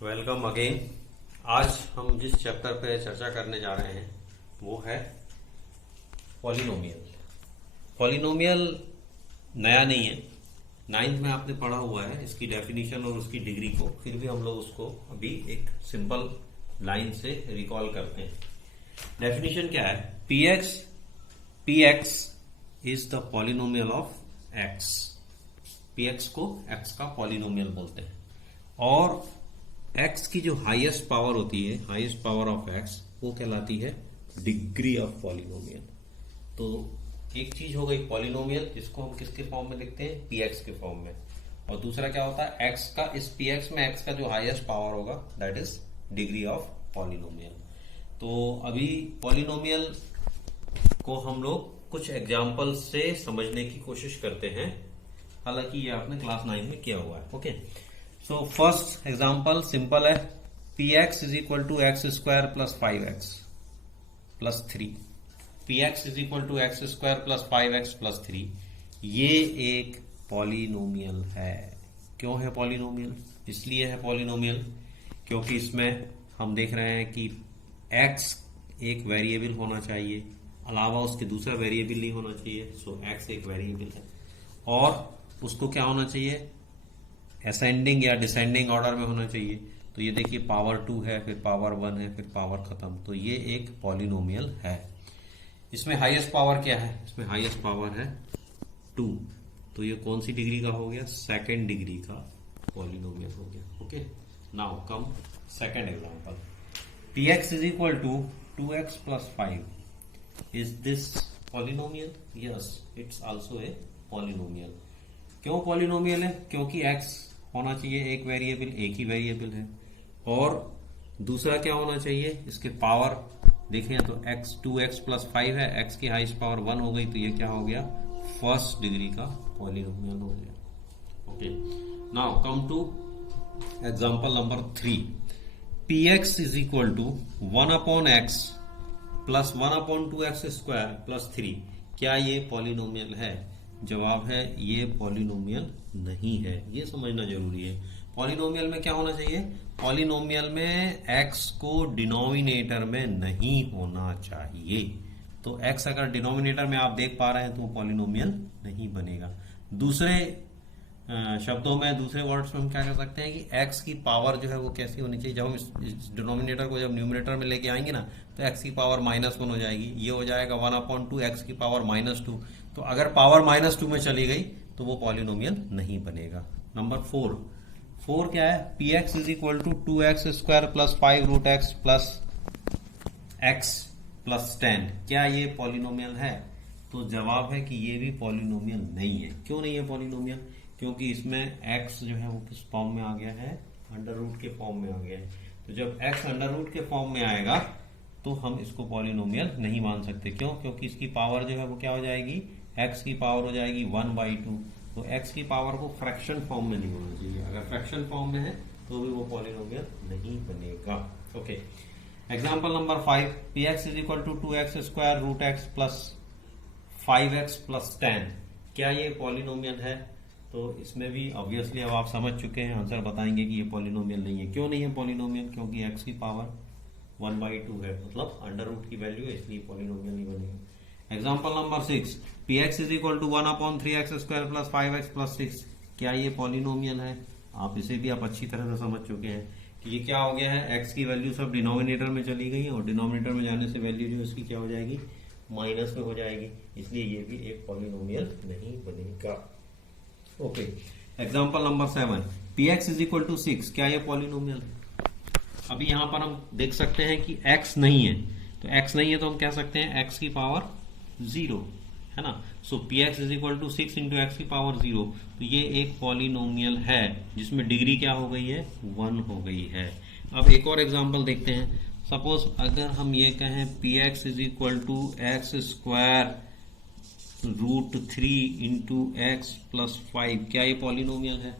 Welcome again. आज हम जिस चैप्टर पे चर्चा करने जा रहे हैं वो है पॉलिनोमियल। पॉलिनोमियल नया नहीं है, नाइन्थ में आपने पढ़ा हुआ है इसकी डेफिनेशन और उसकी डिग्री को, फिर भी हम लोग उसको अभी एक सिंपल लाइन से रिकॉल करते हैं। डेफिनेशन क्या है? P x is the polynomial of x. P x को एक्स का पॉलिनोमियल बोलते हैं और एक्स की जो हाईएस्ट पावर होती है, हाईएस्ट पावर ऑफ एक्स, वो कहलाती है डिग्री ऑफ पॉलिनोमियल। तो एक चीज हो गई पॉलिनोमियल, जिसको हम किसके फॉर्म में लिखते हैं? पी एक्स के फॉर्म में। और दूसरा क्या होता है? एक्स का, इस पी एक्स में एक्स का जो हाईएस्ट पावर होगा that is degree of polynomial. तो अभी पॉलिनोमियल को हम लोग कुछ एग्जाम्पल से समझने की कोशिश करते हैं, हालांकि ये आपने क्लास 9 में किया हुआ है। Okay, so first example simple है। P x is equal to x square plus 5x plus 3। P x is equal to x square plus 5x plus 3। ये एक पॉलिनोमियल है। क्यों है पॉलिनोमियल? इसलिए है पॉलिनोमियल क्योंकि इसमें हम देख रहे हैं कि x एक वेरिएबल होना चाहिए, अलावा उसके दूसरा वेरिएबल नहीं होना चाहिए। सो x एक वेरिएबल है और उसको क्या होना चाहिए? असेंडिंग या डिसेंडिंग ऑर्डर में होना चाहिए। तो ये देखिए पावर 2 है, फिर पावर 1 है, फिर पावर खत्म। तो ये एक पॉलिनोमियल है। इसमें हाईएस्ट पावर क्या है? इसमें हाईएस्ट पावर है 2। तो ये कौन सी डिग्री का हो गया? सेकेंड डिग्री का पॉलिनोमियल हो गया। Okay, now come second example. P x is equal to 2x plus 5। Is this polynomial? Yes, it's also a polynomial. क्यों पॉलिनोमियल है? क्योंकि x होना चाहिए एक वेरिएबल, एक ही वेरिएबल है, और दूसरा क्या होना चाहिए? इसके पावर देखें तो x 2x प्लस 5 है, x की हाईएस्ट पावर 1 हो गई, तो ये क्या हो गया? फर्स्ट डिग्री का पॉलिनोमियल हो गया। Okay, now come to example number 3। P x is equal to 1 upon x plus 1 upon 2x square plus 3। क्या ये पॉलिनोमियल है? जवाब है ये पॉलिनोमियल नहीं है। ये समझना जरूरी है। पॉलिनोमियल में क्या होना चाहिए? पॉलिनोमियल में x को डिनोमिनेटर में नहीं होना चाहिए। तो x अगर डिनोमिनेटर में आप देख पा रहे हैं तो वो पॉलिनोमियल नहीं बनेगा। दूसरे शब्दों में, दूसरे वर्ड्स में हम क्या कर सकते हैं कि x की पावर जो है वो कैसी होनी चाहिए? जब हम इस डिनोमिनेटर को जब न्यूमिनेटर में लेके आएंगे ना, तो x की पावर -1 हो जाएगी। ये हो जाएगा 1 अपॉन 2 x की पावर -2। तो अगर पावर -2 में चली गई तो वो पॉलिनोमियल नहीं बनेगा। नंबर 4 क्या है? P x is equal to 2x square plus 5 root x plus x plus 10। क्या ये पॉलिनोमियल है? तो जवाब है कि ये भी पॉलिनोमियल नहीं है। क्यों नहीं है पॉलिनोमियल? क्योंकि इसमें x जो है वो किस फॉर्म में आ गया है? अंडर रूट के फॉर्म में आ गया है। तो जब x अंडर रूट के फॉर्म में आएगा तो हम इसको पॉलिनोमियल नहीं मान सकते। क्यों? क्योंकि इसकी पावर जो है वो क्या हो जाएगी? x की पावर हो जाएगी 1/2। तो x की पावर को फ्रैक्शन फॉर्म में नहीं होना चाहिए। अगर फ्रैक्शन फॉर्म में है तो भी वो पॉलिनोमियल नहीं बनेगा। Okay, example number 5। P x is equal to 2x square root x plus 5x plus 10। क्या ये पॉलिनोमियल है? तो इसमें भी ऑब्वियसली अब आप समझ चुके हैं, आंसर बताएंगे कि ये पॉलिनोमियल नहीं है। क्यों नहीं है पॉलिनोमियल? क्योंकि x की पावर 1/2 है, मतलब अंडर रूट की वैल्यू है, इसलिए पॉलिनोमियल नहीं बनेगा। Example number 6। P x is equal to 1 upon 3x square plus 5x plus 6। क्या ये पॉलिनोमियल है? आप इसे भी आप अच्छी तरह से समझ चुके हैं कि ये क्या हो गया है? x की वैल्यू सब डिनोमिनेटर में चली गई है और डिनोमिनेटर में जाने से वैल्यू जो इसकी क्या हो जाएगी? माइनस में हो जाएगी, इसलिए ये भी एक पॉलिनोमियल नहीं बनेगा। Okay, example number 7। P x is equal to 6। क्या ये पॉलिनोमियल है? अभी यहां पर हम देख सकते हैं कि x नहीं है, तो x नहीं है तो हम कह सकते हैं x की पावर 0 है ना। So P x is equal to 6 into X की पावर 0। तो ये एक पॉलिनोमियल है जिसमें डिग्री क्या हो गई है? 1 हो गई है। अब एक और एग्जांपल देखते हैं। सपोज अगर हम ये कहें p x is equal to x square root 3 into x plus 5। क्या ये पॉलिनोमियल है?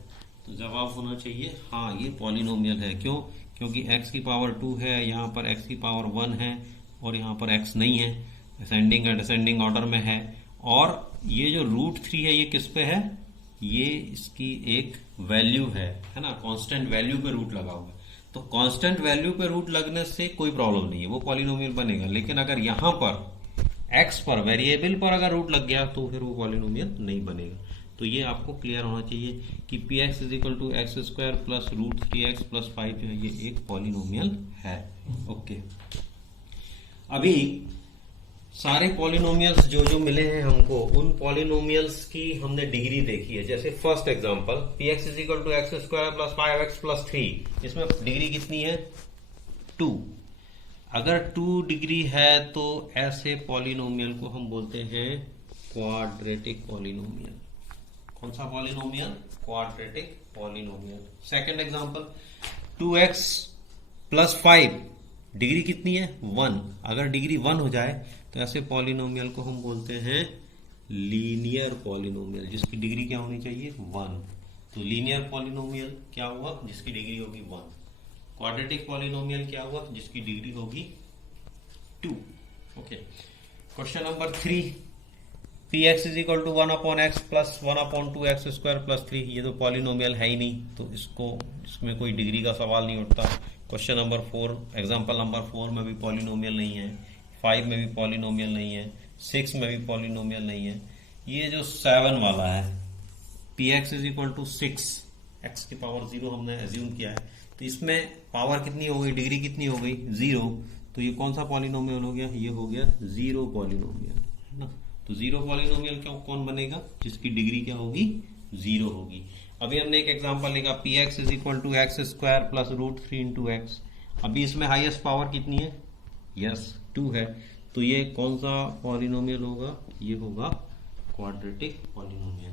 तो जवाब होना चाहिए हाँ, ये पॉलिनोमियल है। क्यों? क्योंकि x की पावर 2 है, यहाँ पर x की पावर 1 है और यहाँ पर x नहीं है, असेंडिंग या डिसेंडिंग ऑर्डर में है। और ये जो रूट 3 है ये किस पे है? ये इसकी एक वैल्यू है ना, कांस्टेंट वैल्यू पे रूट लगा हुआ है। तो कांस्टेंट वैल्यू पे रूट लगने से कोई प्रॉब्लम नहीं है, वो पॉलिनोमियल बनेगा। लेकिन अगर यहां पर एक्स पर, वेरिएबल पर अगर रूट लग गया तो फिर वो पॉलिनोमियल नहीं बनेगा। तो ये आपको क्लियर होना चाहिए कि p x is equal to x square plus root 3x plus 5 जो है ये एक पॉलिनोमियल है। ओके, अभी सारे पॉलिनोमियल्स जो जो मिले हैं हमको, उन पॉलिनोमियल्स की हमने डिग्री देखी है। जैसे first example p x is equal to x square plus 5x plus 3, इसमें डिग्री कितनी है? 2। अगर 2 डिग्री है तो ऐसे पॉलिनोमियल को हम बोलते हैं क्वाड्रेटिक पॉलिनोमियल। कौन सा polynomial? Quadratic polynomial. Second example 2x plus 5, degree कितनी है? 1। अगर डिग्री 1 हो जाए तो ऐसे पॉलिनोमियल को हम बोलते हैं लीनियर पॉलिनोमियल, जिसकी डिग्री क्या होनी चाहिए? 1। तो लीनियर पॉलिनोमियल क्या हुआ? जिसकी डिग्री होगी 1। क्वाड्रेटिक पॉलिनोमियल क्या हुआ? जिसकी डिग्री होगी 2। Okay, question number 3, P x is equal to 1/x plus 1/2x square plus 3। ये तो पॉलिनोमियल है ही नहीं, तो इसमें कोई डिग्री का सवाल नहीं उठता। क्वेश्चन नंबर 4, एग्जांपल नंबर 4 में भी पॉलिनोमियल नहीं है, 5 में भी पॉलिनोमियल नहीं है, 6 में भी पॉलिनोमियल नहीं है। ये जो 7 वाला है, P x is equal to 6, x की पावर 0 हमने एज्यूम किया है, तो इसमें पावर कितनी हो गई? डिग्री कितनी हो गई? 0। तो ये कौन सा पॉलिनोमियल हो गया? ये हो गया 0 पॉलिनोमियल, है ना। तो 0 पॉलिनोमियल कौन बनेगा? जिसकी डिग्री क्या होगी? 0 होगी। अभी हमने एक एग्जांपल लिखा p x is equal to x square plus root 3 into x. अभी इसमें हाईएस्ट पावर कितनी है? यस, 2 है। तो ये कौन सा पॉलिनोमियल होगा? ये होगा क्वाड्रेटिक पॉलिनोमियल।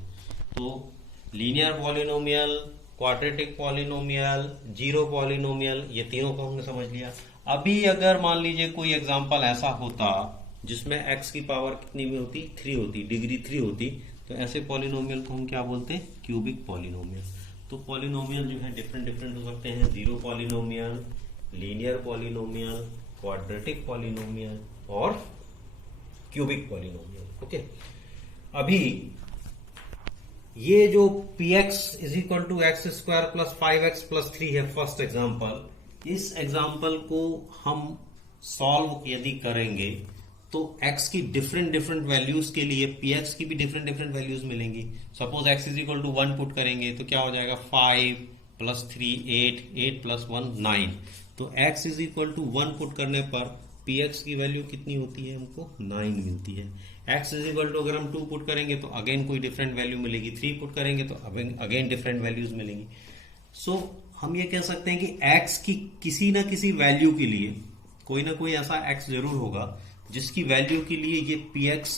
तो linear polynomial, quadratic polynomial, 0 polynomial, ये तीनों को हमने समझ लिया। अभी अगर मान लीजिए कोई एग्जांपल ऐसा होता जिसमें x की पावर कितनी में होती? 3 होती, डिग्री 3 होती, तो ऐसे पॉलिनोमियल को हम क्या बोलते हैं? Cubic polynomial. तो पॉलिनोमियल जो है डिफरेंट हो सकते हैं, 0 polynomial, linear polynomial, quadratic polynomial और क्यूबिक पॉलिनोमियल। ओके, अभी ये जो p x is equal to x square plus 5x plus 3 है फर्स्ट एग्जाम्पल, इस एग्जाम्पल को हम सॉल्व यदि करेंगे तो x की डिफरेंट वैल्यूज के लिए px की भी डिफरेंट वैल्यूज मिलेंगी। Suppose x is equal to 1 put करेंगे तो क्या हो जाएगा? 5 प्लस 3 8, 8 प्लस 1 9। तो x is equal to 1 put करने पर px की वैल्यू कितनी होती है? हमको 9 मिलती है। x इज इक्वल टू अगर हम 2 पुट करेंगे तो अगेन कोई डिफरेंट वैल्यू मिलेगी, 3 पुट करेंगे तो अगेन डिफरेंट वैल्यूज मिलेंगी। सो हम ये कह सकते हैं कि x की किसी ना किसी वैल्यू के लिए कोई ना कोई ऐसा x जरूर होगा जिसकी वैल्यू के लिए ये px,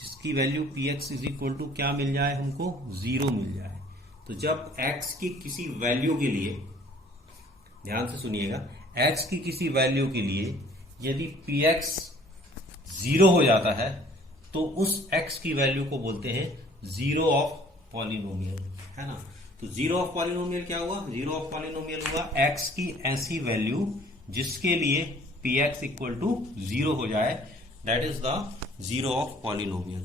जिसकी value px is equal to क्या मिल जाए? हमको 0 मिल जाए। तो जब x की किसी वैल्यू के लिए, ध्यान से सुनिएगा, x की किसी वैल्यू के लिए यदि px 0 हो जाता है तो उस x की वैल्यू को बोलते हैं 0 ऑफ पॉलिनोमियल, है ना। तो 0 ऑफ पॉलिनोमियल क्या हुआ? 0 ऑफ पॉलिनोमियल हुआ x की ऐसी वैल्यू जिसके लिए px इक्वल टू 0 हो जाए, that is the 0 of polynomial.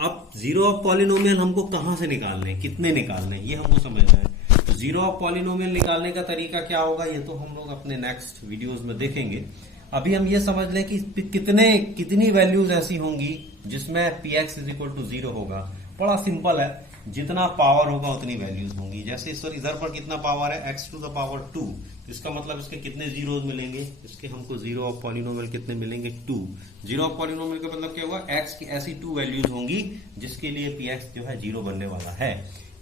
अब 0 ऑफ पॉलिनोमियल हमको कहां से निकालने, कितने निकालने, ये हमको समझना है। तो 0 ऑफ पॉलिनोमियल निकालने का तरीका क्या होगा ये तो हम लोग अपने नेक्स्ट वीडियोस में देखेंगे। अभी हम ये समझ लें कि कितनी वैल्यूज ऐसी होंगी जिसमें px इज इक्वल टू 0 होगा। बड़ा सिंपल है, जितना पावर होगा उतनी वैल्यूज होंगी। जैसे इधर पर कितना पावर है? x टू द पावर 2, तो इसका मतलब इसके कितने जीरोज मिलेंगे? इसके हमको 0 ऑफ पॉलिनोमियल कितने मिलेंगे? 2। 0 ऑफ पॉलिनोमियल का मतलब क्या हुआ? x की ऐसी 2 वैल्यूज होंगी जिसके लिए px जो है 0 बनने वाला है।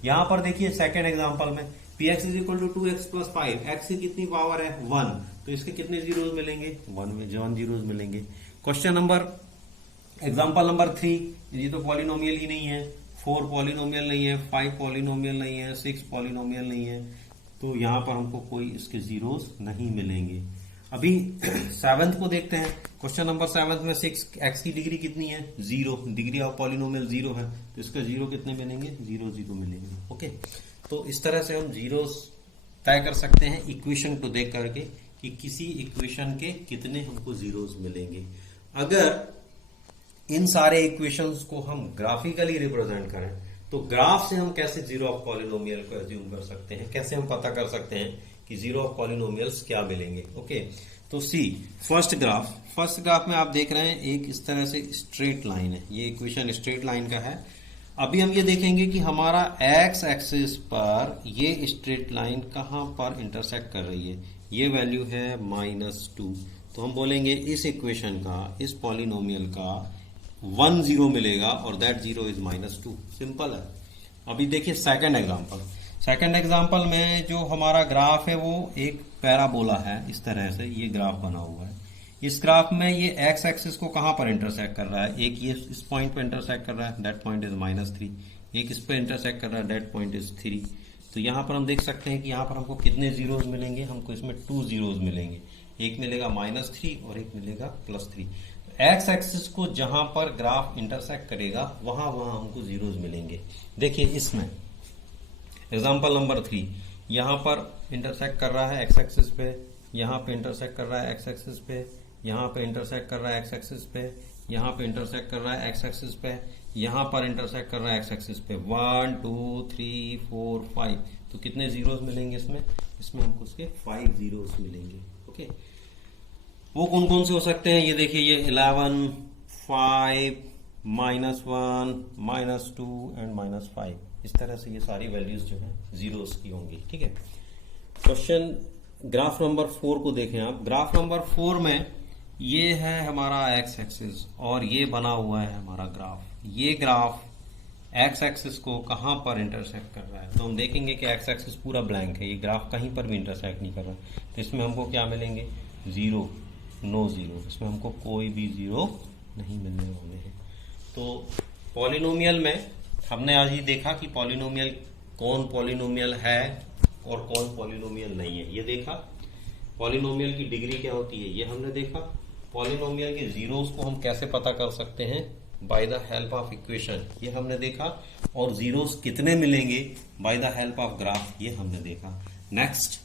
यहां पर देखिए सेकेंड एग्जाम्पल में px is equal to 2x plus 5, x की कितनी पावर है? 1, तो इसके कितने जीरोज मिलेंगे? 1 जीरोज मिलेंगे। क्वेश्चन नंबर, एग्जाम्पल नंबर 3, ये तो पॉलिनोमियल ही नहीं है, 4 पॉलिनोमियल नहीं है, 5 पॉलिनोमियल नहीं है, 6 पॉलिनोमियल नहीं है, तो यहां पर हमको कोई इसके जीरोस नहीं मिलेंगे। अभी 7th को देखते हैं। क्वेश्चन नंबर 7 में 6x की डिग्री कितनी है? 0, डिग्री ऑफ पॉलिनोमियल 0 है, तो इसका 0 कितने मिलेंगे? 0 मिलेंगे। ओके, तो इस तरह से हम जीरोस तय कर सकते हैं इक्वेशन को देख करके कि किसी इक्वेशन के कितने हमको जीरोस मिलेंगे। अगर इन सारे इक्वेशंस को हम ग्राफिकली रिप्रेजेंट करें तो ग्राफ से हम कैसे 0 ऑफ पॉलिनोमियल को एज्यूम कर सकते हैं, कैसे हम पता कर सकते हैं कि जीरो ऑफ पॉलिनोमियल्स क्या मिलेंगे। ओके, तो सी फर्स्ट ग्राफ में आप देख रहे हैं एक इस तरह से स्ट्रेट लाइन है, ये इक्वेशन स्ट्रेट लाइन का है। अभी हम ये देखेंगे कि हमारा एक्स एक्सिस पर ये स्ट्रेट लाइन कहां पर इंटरसेक्ट कर रही है। ये वैल्यू है -2, तो हम बोलेंगे इस इक्वेशन का, इस पॉलिनोमियल का 1 0 मिलेगा और दैट 0 इज -2। सिंपल है। अभी देखिए सेकंड एग्जांपल में जो हमारा ग्राफ है वो एक पैराबोला है, इस तरह से ये ग्राफ बना हुआ है। इस ग्राफ में ये एक्स एक्सिस को कहां पर इंटरसेक्ट कर रहा है, एक ये इस पॉइंट पर इंटरसेक्ट कर रहा है, दैट पॉइंट इज -3, एक इस पर इंटरसेक्ट कर रहा है, दैट पॉइंट इज 3। तो यहां पर हम देख सकते हैं कि यहां पर हमको कितने जीरोज मिलेंगे, हमको इसमें 2 जीरोज मिलेंगे, एक मिलेगा -3 और एक मिलेगा +3। एक्स एक्सिस को जहां पर ग्राफ इंटरसेक्ट करेगा वहां हमको जीरोज मिलेंगे। देखिए इसमें एग्जांपल नंबर 3 यहां पर इंटरसेक्ट कर रहा है एक्स एक्सिस पे, यहां पे इंटरसेक्ट कर रहा है एक्स एक्सिस पे, यहां पे इंटरसेक्ट कर रहा है एक्स एक्सिस पे, यहां पे इंटरसेक्ट कर रहा है एक्स एक्सिस पे, यहां पर इंटरसेक्ट कर रहा है एक्स एक्सिस पे। 1 2 3 4 5, तो कितने जीरोस मिलेंगे इसमें हमको उसके 5 जीरोस मिलेंगे। ओके, वो कौन कौन से हो सकते हैं, ये देखिए, ये 11 5 -1 -2 एंड -5, इस तरह से ये सारी वैल्यूज जो है जीरोस की होंगी। ठीक है, क्वेश्चन ग्राफ नंबर 4 को देखें आप। ग्राफ नंबर 4 में ये है हमारा एक्स एक्सिस और ये बना हुआ है हमारा ग्राफ। ये ग्राफ एक्स एक्सिस को कहां पर इंटरसेक्ट कर रहा है, तो हम देखेंगे कि एक्स एक्सिस पूरा ब्लैंक है, ये ग्राफ कहीं पर भी इंटरसेक्ट नहीं कर रहा, तो इसमें हमको क्या मिलेंगे, 0 नो जीरो, इसमें हमको कोई भी जीरो नहीं मिलने वाले हैं। तो पॉलिनोमियल में हमने आज ही देखा कि पॉलिनोमियल कौन पॉलिनोमियल है और कौन पॉलिनोमियल नहीं है, ये देखा। पॉलिनोमियल की डिग्री क्या होती है ये हमने देखा। पॉलिनोमियल के जीरोस को हम कैसे पता कर सकते हैं, by the help of equation, ये हमने देखा। और जीरोस कितने मिलेंगे by the help of graph, ये हमने देखा। नेक्स्ट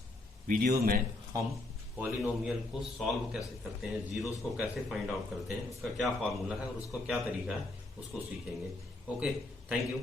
वीडियो में हम पॉलिनोमियल को सॉल्व कैसे करते हैं, जीरोस को कैसे फाइंड आउट करते हैं, उसका क्या फॉर्मूला है और उसको क्या तरीका है, उसको सीखेंगे। Okay, thank you.